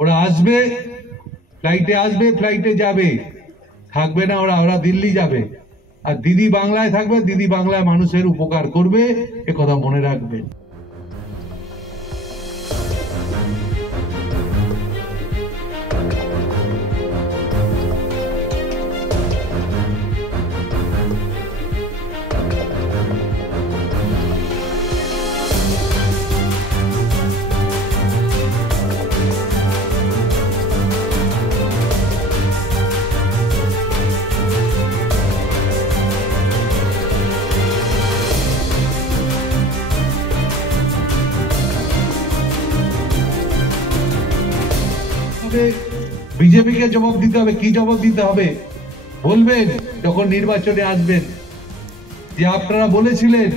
ওরা আসবে, ফ্লাইটে আসবে, ফ্লাইটে যাবে, থাকবে না। ওরা দিল্লি যাবে। আর দিদি বাংলায় থাকবে, দিদি বাংলায় মানুষের উপকার করবে, এ কথা মনে রাখবে। বিজেপিকে জবাব দিতে হবে। কি জবাব দিতে হবে বলবেন যখন নির্বাচনে আসবেন, যে আপনারা বলেছিলেন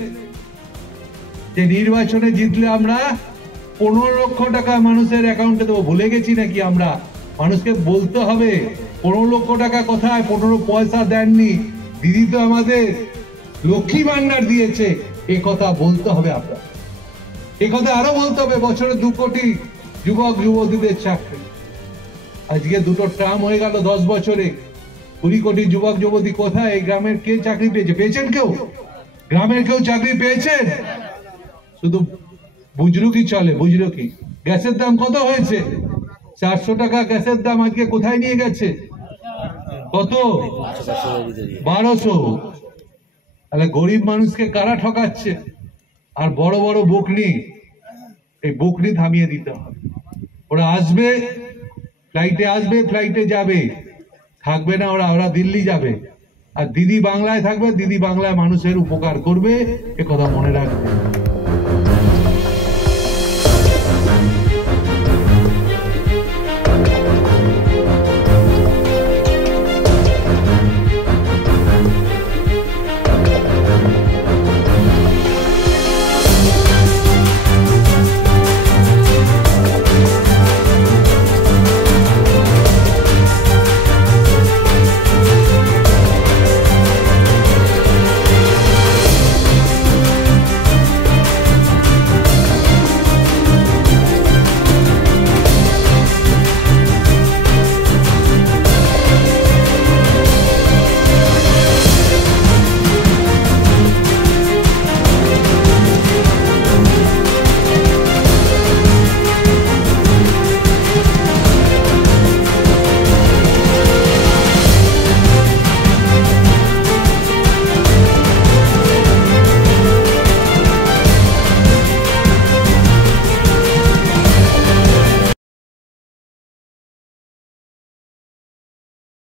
যে নির্বাচনে জিতলে আমরা 15 লক্ষ টাকা মানুষের অ্যাকাউন্টে দেবো। ভুলে গেছি নাকি আমরা? মানুষকে বলতে হবে 15 লক্ষ টাকা কোথায়, 15 পয়সা দেননি। দিদি তো আমাদের লক্ষ্মী ভান্ডার দিয়েছে, এ কথা বলতে হবে। আপনার এ কথা আরো বলতে হবে। বছরে 2 কোটি যুবক যুবতীদের চাকরি। আজকে 2টো টার্ম হয়ে গেল 10 বছরে। 20 কোটি যুবক যুবতী কোথায়? এই গ্রামের কে চাকরি পেয়েছে? পেয়েছেন কেউ? গ্রামের কেউ চাকরি পেয়েছেন? শুধু বুঝলো কি চলে? বুঝলো কি? গ্যাসের দাম কত হয়েছে? 400 টাকা গ্যাসের দাম আজকে কোথায় নিয়ে গেছে? কত? 1200। তাহলে গরিব মানুষকে কারা ঠকাচ্ছে? আর বড় বড় বকনি, এই বকনি থামিয়ে দিতে হবে। ওরা আসবে, ফ্লাইটে আসবে, ফ্লাইটে যাবে, থাকবে না। ওরা দিল্লি যাবে। আর দিদি বাংলায় থাকবে, দিদি বাংলায় মানুষের উপকার করবে, এ কথা মনে রাখবে।